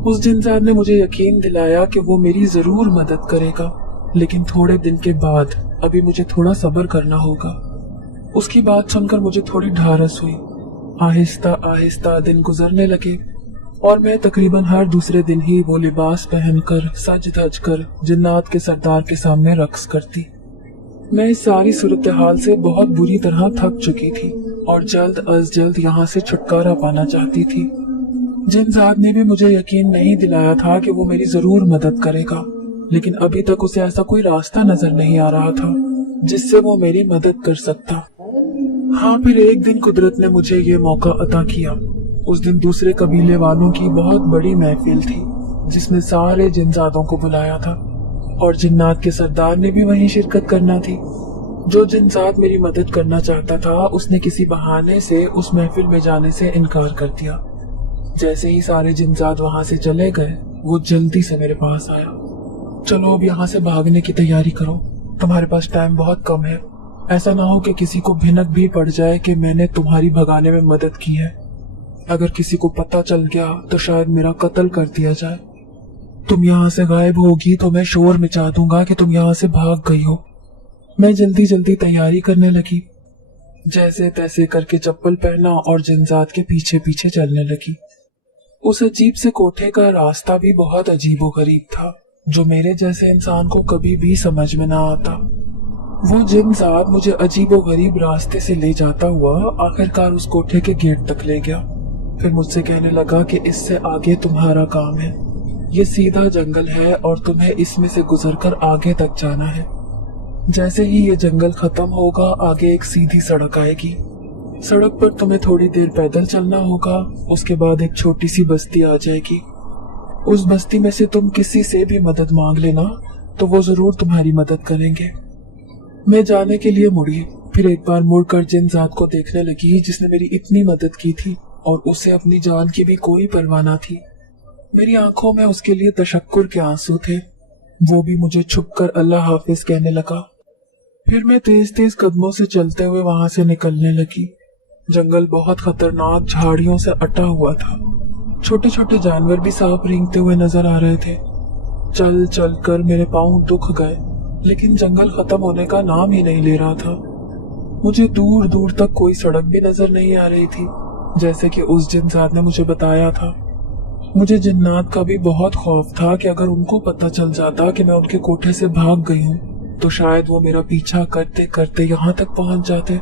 उस जिनजात ने मुझे यकीन दिलाया कि वो मेरी जरूर मदद करेगा, लेकिन थोड़े दिन के बाद अभी मुझे थोड़ा सब्र करना होगा। उसकी बात सुनकर मुझे थोड़ी ढारस हुई। आहिस्ता आहिस्ता दिन गुजरने लगे। और मैं तकरीबन हर दूसरे दिन ही वो लिबास पहनकर सज धज कर जिन्नात के सरदार के सामने रक्स करती। मैं इस सारी सूरत हाल से बहुत बुरी तरह थक चुकी थी और जल्द अज जल्द यहाँ से छुटकारा पाना चाहती थी। जिनजात ने भी मुझे यकीन नहीं दिलाया था कि वो मेरी जरूर मदद करेगा, लेकिन अभी तक उसे ऐसा कोई रास्ता नजर नहीं आ रहा था जिससे वो मेरी मदद कर सकता। हाँ, फिर एक दिन कुदरत ने मुझे ये मौका अता किया। उस दिन दूसरे कबीले वालों की बहुत बड़ी महफिल थी जिसमें सारे जिनजादों को बुलाया था और जिन्नात के सरदार ने भी वहीं शिरकत करना थी। जो जिनजात मेरी मदद करना चाहता था उसने किसी बहाने से उस महफिल में जाने से इनकार कर दिया। जैसे ही सारे जिनजात वहां से चले गए वो जल्दी से मेरे पास आया। चलो अब यहाँ से भागने की तैयारी करो, तुम्हारे पास टाइम बहुत कम है। ऐसा ना हो कि किसी को भिनक भी पड़ जाए कि मैंने तुम्हारी भगाने में मदद की है। अगर किसी को पता चल गया तो शायद मेरा कत्ल कर दिया जाए। तुम यहाँ से गायब होगी तो मैं शोर मचा दूंगा कि तुम यहाँ से भाग गई हो। मैं जल्दी जल्दी तैयारी करने लगी, जैसे तैसे करके चप्पल पहना और जिनजात के पीछे पीछे चलने लगी। उस अजीब से कोठे का रास्ता भी बहुत अजीबोगरीब था, जो मेरे जैसे इंसान को कभी भी समझ में ना आता। वो जिनजात मुझे अजीबोगरीब रास्ते से ले जाता हुआ आखिरकार उस कोठे के गेट तक ले गया। फिर मुझसे कहने लगा कि इससे आगे तुम्हारा काम है, ये सीधा जंगल है और तुम्हें इसमें से गुजरकर आगे तक जाना है। जैसे ही ये जंगल खत्म होगा आगे एक सीधी सड़क आएगी। सड़क पर तुम्हें थोड़ी देर पैदल चलना होगा, उसके बाद एक छोटी सी बस्ती आ जाएगी। उस बस्ती में से तुम किसी से भी मदद मांग लेना तो वो जरूर तुम्हारी मदद करेंगे। मैं जाने के लिए मुड़ी, फिर एक बार मुड़कर जिनजात को देखने लगी जिसने मेरी इतनी मदद की थी और उसे अपनी जान की भी कोई परवाह न थी। मेरी आंखों में उसके लिए तशक्कुर के आंसू थे। वो भी मुझे छुपकर अल्लाह हाफिज कहने लगा। फिर मैं तेज तेज कदमों से चलते हुए वहां से निकलने लगी। जंगल बहुत खतरनाक झाड़ियों से अटा हुआ था। छोटे छोटे जानवर भी सांप रेंगते हुए नजर आ रहे थे। चल चल कर मेरे पांव दुख गए, लेकिन जंगल खत्म होने का नाम ही नहीं ले रहा था। मुझे दूर दूर तक कोई सड़क भी नजर नहीं आ रही थी, जैसे कि उस जिन्नात ने मुझे बताया था। मुझे जिन्नात का भी बहुत खौफ था कि अगर उनको पता चल जाता कि मैं उनके कोठे से भाग गई हूँ तो शायद वो मेरा पीछा करते करते यहाँ तक पहुंच जाते।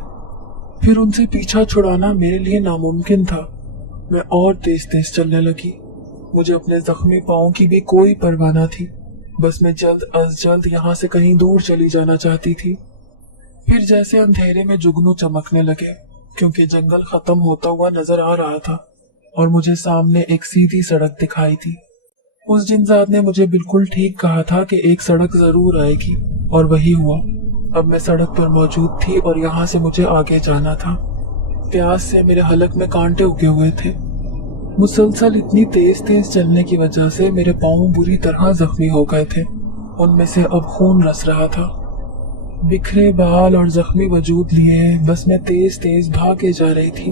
फिर उनसे पीछा छुड़ाना मेरे लिए नामुमकिन था। मैं और तेज तेज चलने लगी। मुझे अपने जख्मी पाँव की भी कोई परवाह न थी, बस मैं जल्द अज जल्द यहाँ से कहीं दूर चली जाना चाहती थी। फिर जैसे अंधेरे में जुगनू चमकने लगे, क्योंकि जंगल खत्म होता हुआ नजर आ रहा था और मुझे सामने एक सीधी सड़क दिखाई थी। उस जिन्नात ने मुझे बिल्कुल ठीक कहा था कि एक सड़क जरूर आएगी, और वही हुआ। अब मैं सड़क पर मौजूद थी और यहाँ से मुझे आगे जाना था। प्यास से मेरे हलक में कांटे उगे हुए थे। मुसलसल इतनी तेज तेज चलने की वजह से मेरे पाँव बुरी तरह जख्मी हो गए थे। उनमें से अब खून रस रहा था। बिखरे बाल और जख्मी वजूद लिए बस मैं तेज तेज भागे जा रही थी।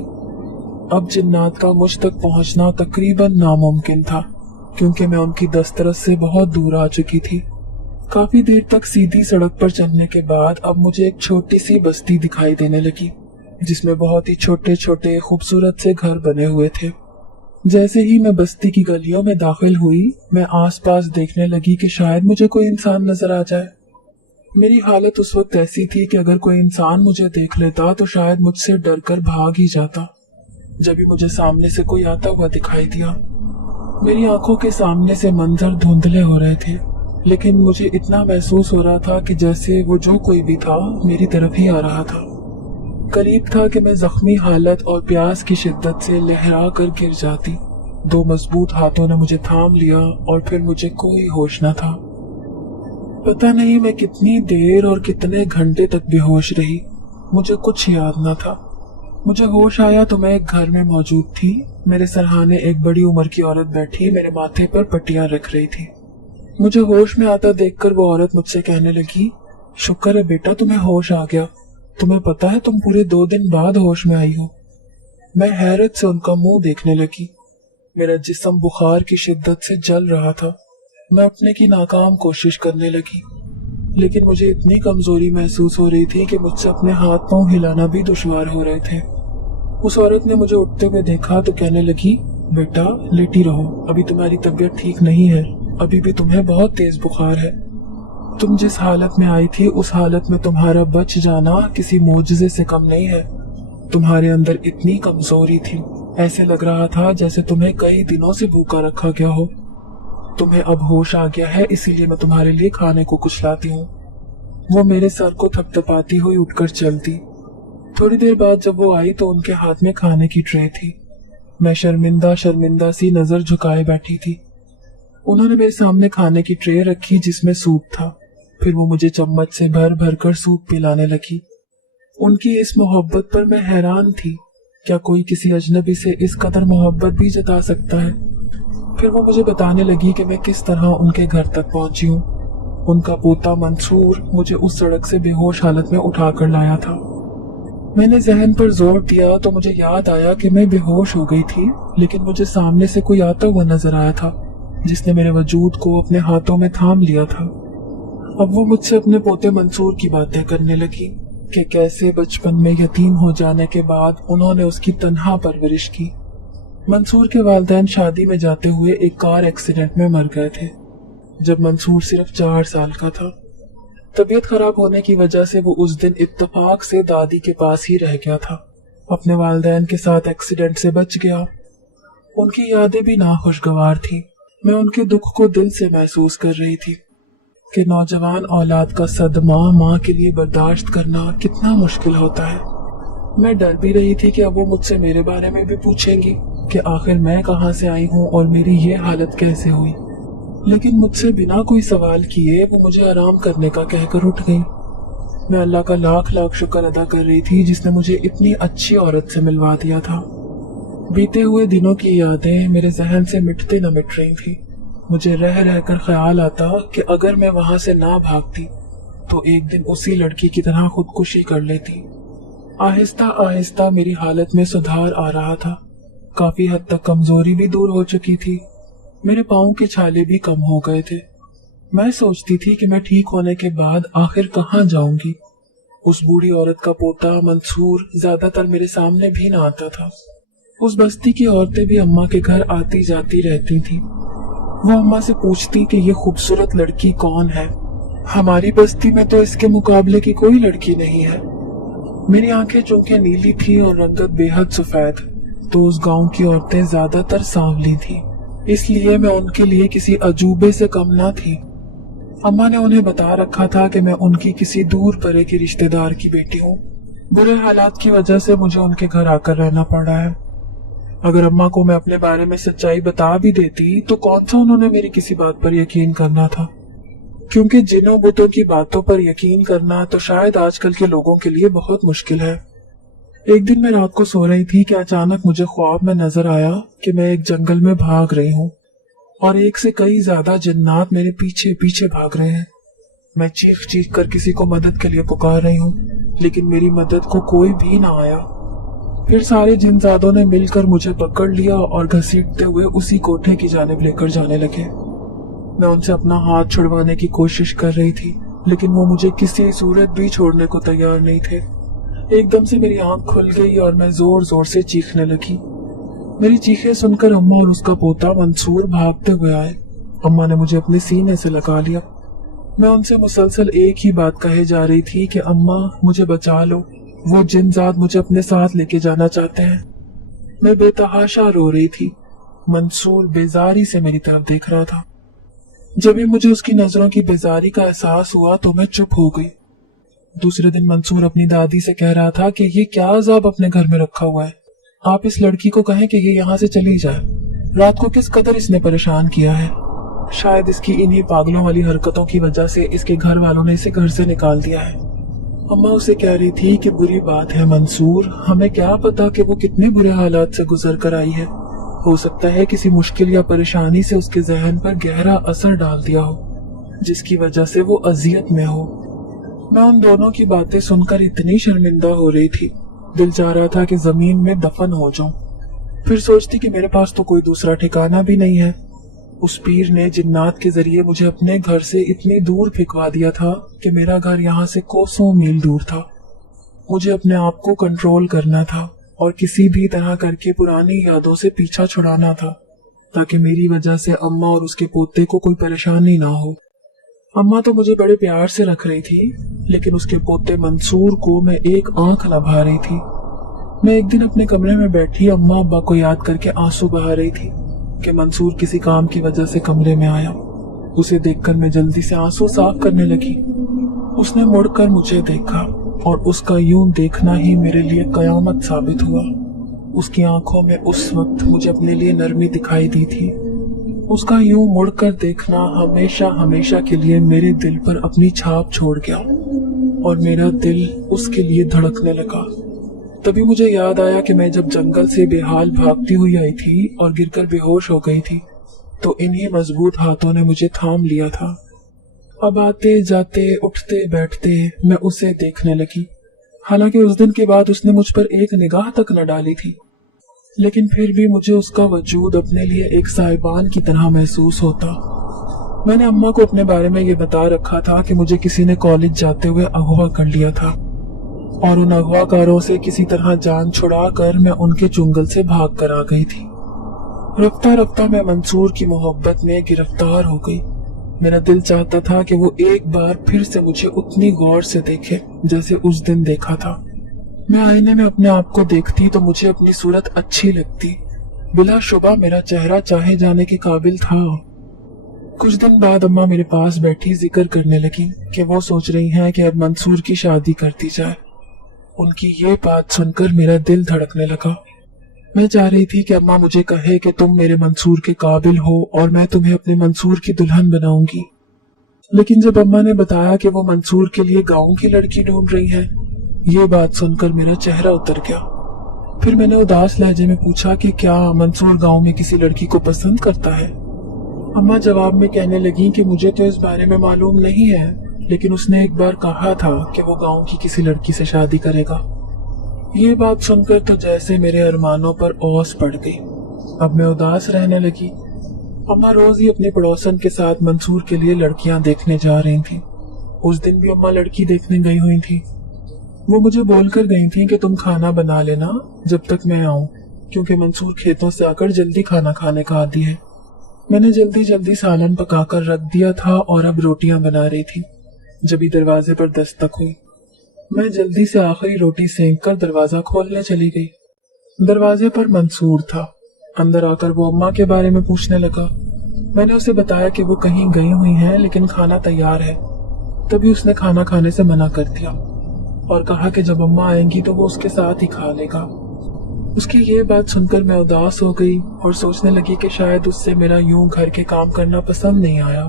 अब जिन्नात का मुझ तक पहुंचना तकरीबन नामुमकिन था, क्योंकि मैं उनकी दस्तरस से बहुत दूर आ चुकी थी। काफी देर तक सीधी सड़क पर चलने के बाद अब मुझे एक छोटी सी बस्ती दिखाई देने लगी, जिसमें बहुत ही छोटे छोटे खूबसूरत से घर बने हुए थे। जैसे ही मैं बस्ती की गलियों में दाखिल हुई, मैं आसपास देखने लगी कि शायद मुझे कोई इंसान नजर आ जाए। मेरी हालत उस वक्त ऐसी थी कि अगर कोई इंसान मुझे देख लेता तो शायद मुझसे डरकर भाग ही जाता। जब भी मुझे सामने से कोई आता हुआ दिखाई दिया, मेरी आंखों के सामने से मंजर धुंधले हो रहे थे, लेकिन मुझे इतना महसूस हो रहा था कि जैसे वो जो कोई भी था मेरी तरफ ही आ रहा था। करीब था कि मैं जख्मी हालत और प्यास की शिद्दत से लहरा कर गिर जाती। दो मजबूत हाथों ने मुझे थाम लिया और फिर मुझे कोई होश न था। पता नहीं मैं कितनी देर और कितने घंटे तक बेहोश रही, मुझे कुछ याद न था। मुझे होश आया तो मैं एक घर में मौजूद थी। मेरे सरहाने एक बड़ी उम्र की औरत बैठी मेरे माथे पर पट्टियां रख रही थी। मुझे होश में आता देखकर वो औरत मुझसे कहने लगी, शुक्र है बेटा तुम्हें होश आ गया। तुम्हें पता है तुम पूरे 2 दिन बाद होश में आई हो। मैं हैरत से उनका मुंह देखने लगी। मेरा जिस्म बुखार की शिद्दत से जल रहा था। मैं अपने की नाकाम कोशिश करने लगी, लेकिन मुझे इतनी कमजोरी महसूस हो रही थी कि मुझसे अपने हाथ पांव हिलाना भी दुश्वार हो रहे थे। उस औरत ने मुझे उठते हुए देखा तो कहने लगी, बेटा लेटी रहो, अभी तुम्हारी तबीयत ठीक नहीं है, अभी भी तुम्हें बहुत तेज बुखार है। तुम जिस हालत में आई थी उस हालत में तुम्हारा बच जाना किसी मोजज़े से कम नहीं है। तुम्हारे अंदर इतनी कमजोरी थी, ऐसे लग रहा था जैसे तुम्हें कई दिनों से भूखा रखा गया हो। तुम्हें अब होश आ गया है, इसीलिए मैं तुम्हारे लिए खाने को कुछ लाती हूँ। वो मेरे सर को थपथपाती हुई उठकर चलती। थोड़ी देर बाद जब वो आई तो उनके हाथ में खाने की ट्रे थी। मैं शर्मिंदा शर्मिंदा सी नजर झुकाए बैठी थी। उन्होंने मेरे सामने खाने की ट्रे रखी जिसमें सूप था। फिर वो मुझे चम्मच से भर भर कर सूप पिलाने लगी। उनकी इस मोहब्बत पर मैं हैरान थी। क्या कोई किसी अजनबी से इस कदर मोहब्बत भी जता सकता है? फिर वो मुझे बताने लगी कि मैं किस तरह उनके घर तक पहुंची हूँ। उनका पोता मंसूर मुझे उस सड़क से बेहोश हालत में उठाकर लाया था। मैंने जहन पर जोर दिया तो मुझे याद आया कि मैं बेहोश हो गई थी, लेकिन मुझे सामने से कोई आता हुआ नजर आया था जिसने मेरे वजूद को अपने हाथों में थाम लिया था। अब वो मुझसे अपने पोते मंसूर की बातें करने लगी कि कैसे बचपन में यतीम हो जाने के बाद उन्होंने उसकी तन्हा परवरिश की। मंसूर के वालिदैन शादी में जाते हुए एक कार एक्सीडेंट में मर गए थे जब मंसूर सिर्फ 4 साल का था। तबीयत खराब होने की वजह से वो उस दिन इत्तेफाक से दादी के पास ही रह गया था। अपने वालिदैन के साथ एक्सीडेंट से बच गया। उनकी यादें भी नाखुशगवार थी। मैं उनके दुख को दिल से महसूस कर रही थी कि नौजवान औलाद का सदमा माँ के लिए बर्दाश्त करना कितना मुश्किल होता है। मैं डर भी रही थी कि अब वो मुझसे मेरे बारे में भी पूछेंगी कि आखिर मैं कहाँ से आई हूँ और मेरी ये हालत कैसे हुई। लेकिन मुझसे बिना कोई सवाल किए वो मुझे आराम करने का कहकर उठ गई। मैं अल्लाह का लाख लाख शुक्र अदा कर रही थी जिसने मुझे इतनी अच्छी औरत से मिलवा दिया था। बीते हुए दिनों की यादें मेरे जहन से मिटते न मिट रही थी। मुझे रह रह कर ख्याल आता कि अगर मैं वहां से ना भागती तो एक दिन उसी लड़की की तरह खुदकुशी कर लेती। आहिस्ता आहिस्ता मेरी हालत में सुधार आ रहा था। काफी हद तक कमजोरी भी दूर हो चुकी थी। मेरे पाँव के छाले भी कम हो गए थे। मैं सोचती थी कि मैं ठीक होने के बाद आखिर कहाँ जाऊंगी। उस बूढ़ी औरत का पोता मंसूर ज्यादातर मेरे सामने भी ना आता था। उस बस्ती की औरतें भी अम्मा के घर आती जाती रहती थी। वो अम्मा से पूछती कि ये खूबसूरत लड़की कौन है। हमारी बस्ती में तो इसके मुकाबले की कोई लड़की नहीं है। मेरी आंखें चूंकि नीली थी और रंगत बेहद सफेद, तो उस गांव की औरतें ज्यादातर सांवली थी, इसलिए मैं उनके लिए किसी अजूबे से कम ना थी। अम्मा ने उन्हें बता रखा था कि मैं उनकी किसी दूर परे के रिश्तेदार की बेटी हूँ। बुरे हालात की वजह से मुझे उनके घर आकर रहना पड़ा है। अगर अम्मा को मैं अपने बारे में सच्चाई बता भी देती तो कौन सा उन्होंने मेरी किसी बात पर यकीन करना था, क्योंकि जिनों बुतों की बातों पर यकीन करना तो शायद आजकल के लोगों के लिए बहुत मुश्किल है। एक दिन मैं रात को सो रही थी कि अचानक मुझे ख्वाब में नजर आया कि मैं एक जंगल में भाग रही हूँ और एक से कई ज्यादा जिन्नात मेरे पीछे पीछे भाग रहे हैं। मैं चीख चीख कर किसी को मदद के लिए पुकार रही हूँ, लेकिन मेरी मदद को कोई भी ना आया। फिर सारे जिनजादों ने मिलकर मुझे पकड़ लिया और घसीटते हुए उसी कोठे की जानिब लेकर जाने लगे। मैं उनसे अपना हाथ छुड़वाने की कोशिश कर रही थी, लेकिन वो मुझे किसी सूरत भी छोड़ने को तैयार नहीं थे। एकदम से मेरी आंख खुल गई और मैं जोर जोर से चीखने लगी। मेरी चीखें सुनकर अम्मा और उसका पोता मंसूर भागते हुए आए। अम्मा ने मुझे अपने सीने से लगा लिया। मैं उनसे मुसलसल एक ही बात कहे जा रही थी कि अम्मा मुझे बचा लो, वो जिनजात मुझे अपने साथ लेके जाना चाहते हैं। मैं बेतहाशा रो रही थी। मंसूर बेजारी से मेरी तरफ देख रहा था। जब भी मुझे उसकी नजरों की बेजारी का एहसास हुआ तो मैं चुप हो गई। दूसरे दिन मंसूर अपनी दादी से कह रहा था कि ये क्या अजाब अपने घर में रखा हुआ है, आप इस लड़की को कहें कि ये यहाँ से चली जाए। रात को किस कदर इसने परेशान किया है। शायद इसकी इन्हीं पागलों वाली हरकतों की वजह से इसके घर वालों ने इसे घर से निकाल दिया है। अम्मा उसे कह रही थी कि बुरी बात है मंसूर, हमें क्या पता कि वो कितने बुरे हालात से गुजर कर आई है। हो सकता है किसी मुश्किल या परेशानी से उसके जहन पर गहरा असर डाल दिया हो, जिसकी वजह से वो अजियत में हो। मैं उन दोनों की बातें सुनकर इतनी शर्मिंदा हो रही थी, दिल चाह रहा था कि जमीन में दफन हो जाऊं। फिर सोचती कि मेरे पास तो कोई दूसरा ठिकाना भी नहीं है। उस पीर ने जिन्नात के जरिए मुझे अपने घर से इतनी दूर फिकवा दिया था कि मेरा घर यहाँ से कोसों मील दूर था। मुझे अपने आप को कंट्रोल करना था, और किसी भी तरह करके पुरानी यादों से पीछा छुड़ाना था, ताकि मेरी वजह से अम्मा और उसके पोते को कोई परेशानी ना हो। अम्मा तो मुझे बड़े प्यार से रख रही थी, लेकिन उसके पोते मंसूर को मैं एक आंख न भा रही थी। मैं एक दिन अपने कमरे में बैठी अम्मा अब्बा को याद करके आंसू बहा रही थी कि मंसूर किसी काम की वजह से कमरे में आया। उसे देखकर मैं जल्दी से आंसू साफ करने लगी। उसने मुड़कर मुझे देखा और उसका यूं देखना ही मेरे लिए कयामत साबित हुआ। उसकी आंखों में उस वक्त मुझे अपने लिए नरमी दिखाई दी थी। उसका यूं मुड़कर देखना हमेशा हमेशा के लिए मेरे दिल पर अपनी छाप छोड़ गया और मेरा दिल उसके लिए धड़कने लगा। तभी मुझे याद आया कि मैं जब जंगल से बेहाल भागती हुई आई थी और गिरकर बेहोश हो गई थी, तो इन्हीं मजबूत हाथों ने मुझे थाम लिया था। अब आते जाते उठते बैठते मैं उसे देखने लगी। हालांकि उस दिन के बाद उसने मुझ पर एक निगाह तक न डाली थी, लेकिन फिर भी मुझे उसका वजूद अपने लिए एक साहिबान की तरह महसूस होता। मैंने अम्मा को अपने बारे में ये बता रखा था कि मुझे किसी ने कॉलेज जाते हुए अगवा कर लिया था और उन अगवाकारों से किसी तरह जान छुड़ा कर मैं उनके चुंगल से भाग कर आ गई थी। रफ्ता रफ्ता मैं मंसूर की मोहब्बत में गिरफ्तार हो गई। मेरा दिल चाहता था कि वो एक बार फिर से मुझे उतनी गौर से देखे जैसे उस दिन देखा था। मैं आईने में अपने आप को देखती तो मुझे अपनी सूरत अच्छी लगती। बिला शुबा मेरा चेहरा चाहे जाने के काबिल था। कुछ दिन बाद अम्मा मेरे पास बैठी जिक्र करने लगी कि वो सोच रही हैं कि अब मंसूर की शादी कर दी जाए। उनकी ये बात सुनकर मेरा दिल धड़कने लगा। मैं चाह रही थी कि अम्मा मुझे कहे कि तुम मेरे मंसूर के काबिल हो और मैं तुम्हें अपने मंसूर की दुल्हन बनाऊंगी। लेकिन जब अम्मा ने बताया कि वो मंसूर के लिए गांव की लड़की ढूंढ रही है, ये बात सुनकर मेरा चेहरा उतर गया। फिर मैंने उदास लहजे में पूछा कि क्या मंसूर गांव में किसी लड़की को पसंद करता है। अम्मा जवाब में कहने लगी कि मुझे तो इस बारे में मालूम नहीं है, लेकिन उसने एक बार कहा था कि वो गांव की किसी लड़की से शादी करेगा। ये बात सुनकर तो जैसे मेरे अरमानों पर ओस पड़ गई। अब मैं उदास रहने लगी। अम्मा रोज ही अपनी पड़ोसन के साथ मंसूर के लिए लड़कियां देखने जा रही थी। उस दिन भी अम्मा लड़की देखने गई हुई थी। वो मुझे बोलकर गई थी कि तुम खाना बना लेना जब तक मैं आऊं, क्योंकि मंसूर खेतों से आकर जल्दी खाना खाने का आदी है। मैंने जल्दी जल्दी सालन पकाकर रख दिया था और अब रोटियां बना रही थी। जब दरवाजे पर दस्तक हुई, मैं जल्दी से आखिरी रोटी सेंक कर दरवाजा खोलने चली गई। दरवाजे पर मंसूर था। अंदर आकर वो अम्मा के बारे में पूछने लगा। मैंने उसे बताया कि वो कहीं गई हुई हैं, लेकिन खाना तैयार है। तभी उसने खाना खाने से मना कर दिया और कहा कि जब अम्मा आएंगी तो वो उसके साथ ही खा लेगा। उसकी ये बात सुनकर मैं उदास हो गई और सोचने लगी कि शायद उससे मेरा यूं घर के काम करना पसंद नहीं आया।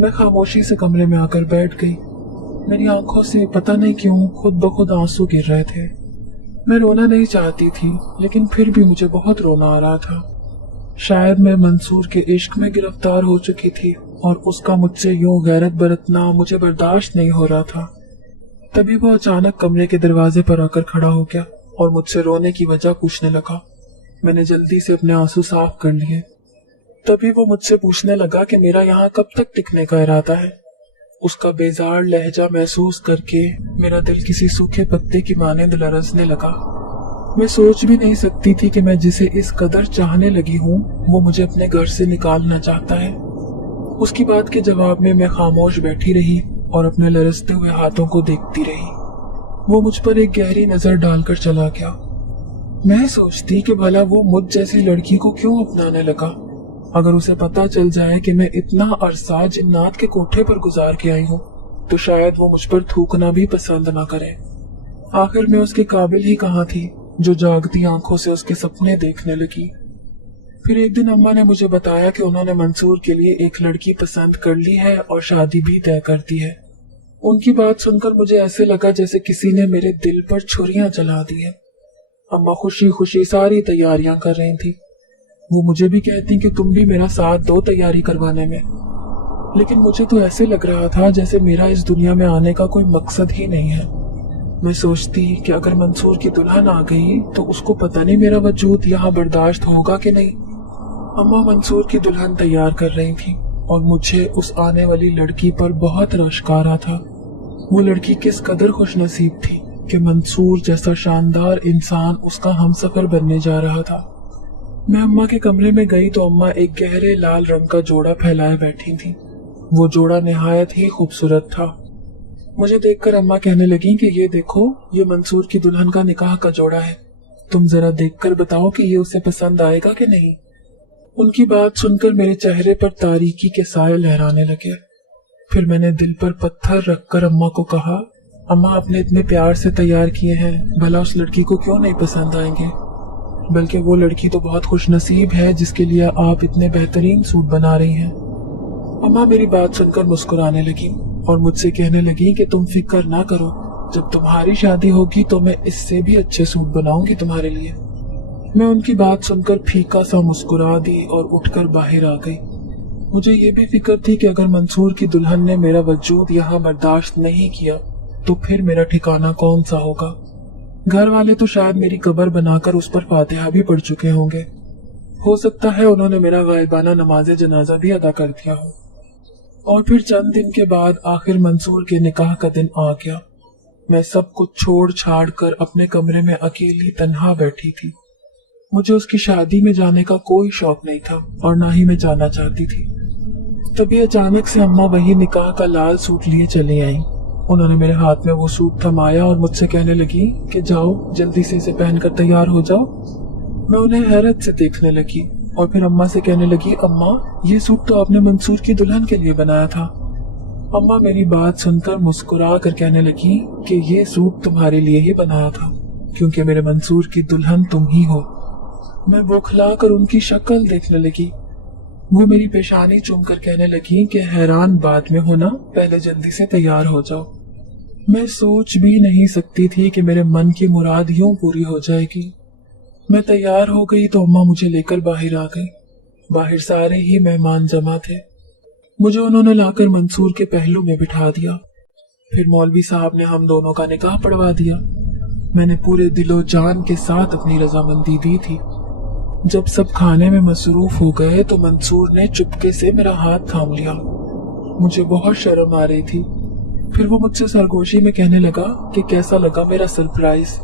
मैं खामोशी से कमरे में आकर बैठ गई। मेरी आंखों से पता नहीं क्यों खुद ब खुद आंसू गिर रहे थे। मैं रोना नहीं चाहती थी, लेकिन फिर भी मुझे बहुत रोना आ रहा था। शायद मैं मंसूर के इश्क में गिरफ्तार हो चुकी थी और उसका मुझसे यूं गैरत बरतना मुझे बर्दाश्त नहीं हो रहा था। तभी वो अचानक कमरे के दरवाजे पर आकर खड़ा हो गया और मुझसे रोने की वजह पूछने लगा। मैंने जल्दी से अपने आंसू साफ कर लिए। तभी वो मुझसे पूछने लगा कि मेरा यहाँ कब तक टिकने का इरादा है। उसका बेजार लहजा महसूस करके मेरा दिल किसी सूखे पत्ते की मानिंद लरसने लगा। मैं सोच भी नहीं सकती थी कि मैं जिसे इस कदर चाहने लगी हूँ वो मुझे अपने घर से निकालना चाहता है। उसकी बात के जवाब में मैं खामोश बैठी रही और अपने लरसते हुए हाथों को देखती रही। वो मुझ पर एक गहरी नजर डालकर चला गया। मैं सोचती कि भला वो मुझ जैसी लड़की को क्यों अपनाने लगा। अगर उसे पता चल जाए कि मैं इतना अरसा जिन्नात के कोठे पर गुजार के आई हूँ, तो शायद वो मुझ पर थूकना भी पसंद ना करे। आखिर मैं उसके काबिल ही कहाँ थी जो जागती आंखों से उसके सपने देखने लगी। फिर एक दिन अम्मा ने मुझे बताया कि उन्होंने मंसूर के लिए एक लड़की पसंद कर ली है और शादी भी तय कर दी है। उनकी बात सुनकर मुझे ऐसे लगा जैसे किसी ने मेरे दिल पर छुरियां चला दी है। अम्मा खुशी खुशी सारी तैयारियां कर रही थी। वो मुझे भी कहती कि तुम भी मेरा साथ दो तैयारी करवाने में, लेकिन मुझे तो ऐसे लग रहा था जैसे मेरा इस दुनिया में आने का कोई मकसद ही नहीं है। मैं सोचती कि अगर मंसूर की दुल्हन आ गई तो उसको पता नहीं मेरा वजूद यहाँ बर्दाश्त होगा कि नहीं। अम्मा मंसूर की दुल्हन तैयार कर रही थी और मुझे उस आने वाली लड़की पर बहुत रश्क आ रहा था। वो लड़की किस कदर खुशनसीब थी कि मंसूर जैसा शानदार इंसान उसका हमसफर बनने जा रहा था। मैं अम्मा के कमरे में गई तो अम्मा एक गहरे लाल रंग का जोड़ा फैलाए बैठी थी। वो जोड़ा निहायत ही खूबसूरत था। मुझे देखकर अम्मा कहने लगी कि ये देखो, ये मंसूर की दुल्हन का निकाह का जोड़ा है। तुम जरा देखकर बताओ कि ये उसे पसंद आएगा कि नहीं। उनकी बात सुनकर मेरे चेहरे पर तारीकी के साए लहराने लगे। फिर मैंने दिल पर पत्थर रखकर अम्मा को कहा, अम्मा आपने इतने प्यार से तैयार किए हैं, भला उस लड़की को क्यों नहीं पसंद आएंगे। बल्कि वो लड़की तो बहुत खुशनसीब है जिसके लिए आप इतने बेहतरीन सूट बना रही हैं। अम्मा मेरी बात सुनकर मुस्कुराने लगी और मुझसे कहने लगी कि तुम फिक्र ना करो, जब तुम्हारी शादी होगी तो मैं इससे भी अच्छे सूट बनाऊंगी तुम्हारे लिए। मैं उनकी बात सुनकर फीका सा मुस्कुरा दी और उठकर बाहर आ गई। मुझे ये भी फिक्र थी कि अगर मंसूर की दुल्हन ने मेरा वजूद यहाँ बर्दाश्त नहीं किया तो फिर मेरा ठिकाना कौन सा होगा। घर वाले तो शायद मेरी कब्र बनाकर उस पर फातिहा भी पढ़ चुके होंगे। हो सकता है उन्होंने मेरा गायबाना नमाज जनाजा भी अदा कर दिया हो। और फिर चंद दिन के बाद आखिर मंसूर के निकाह का दिन आ गया। मैं सब कुछ छोड़ छाड़ कर अपने कमरे में अकेली तन्हा बैठी थी। मुझे उसकी शादी में जाने का कोई शौक नहीं था और ना ही मैं जाना चाहती थी। तभी अचानक से अम्मा वही निकाह का लाल सूट लिए चली आई। उन्होंने मेरे हाथ में वो सूट थमाया और मुझसे कहने लगी कि जाओ जल्दी से इसे पहनकर तैयार हो जाओ। मैं उन्हें हैरत से देखने लगी और फिर अम्मा से कहने लगी, अम्मा ये सूट तो आपने मंसूर की दुल्हन के लिए बनाया था। अम्मा मेरी बात सुनकर मुस्कुरा कर कहने लगी कि ये सूट तुम्हारे लिए ही बनाया था क्योंकि मेरे मंसूर की दुल्हन तुम ही हो। मैं बौखला कर उनकी शक्ल देखने लगी। वो मेरी पेशानी चूमकर कहने लगी कि हैरान बाद में होना, पहले जल्दी से तैयार हो जाओ। मैं सोच भी नहीं सकती थी कि मेरे मन की मुराद यूं पूरी हो जाएगी। मैं तैयार हो गई तो अम्मा मुझे लेकर बाहर आ गई। बाहर सारे ही मेहमान जमा थे। मुझे उन्होंने लाकर मंसूर के पहलू में बिठा दिया। फिर मौलवी साहब ने हम दोनों का निकाह पढ़वा दिया। मैंने पूरे दिलो जान के साथ अपनी रजामंदी दी थी। जब सब खाने में मसरूफ हो गए तो मंसूर ने चुपके से मेरा हाथ थाम लिया। मुझे बहुत शर्म आ रही थी। फिर वो मुझसे सरगोशी में कहने लगा कि कैसा लगा मेरा सरप्राइज।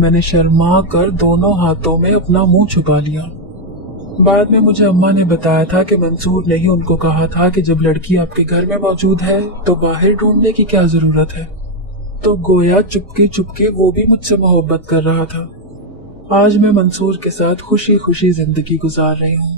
मैंने शर्मा कर दोनों हाथों में अपना मुंह छुपा लिया। बाद में मुझे अम्मा ने बताया था कि मंसूर ने ही उनको कहा था कि जब लड़की आपके घर में मौजूद है तो बाहर ढूंढने की क्या जरूरत है। तो गोया चुपके चुपके वो भी मुझसे मोहब्बत कर रहा था। आज मैं मंसूर के साथ खुशी खुशी जिंदगी गुजार रही हूँ।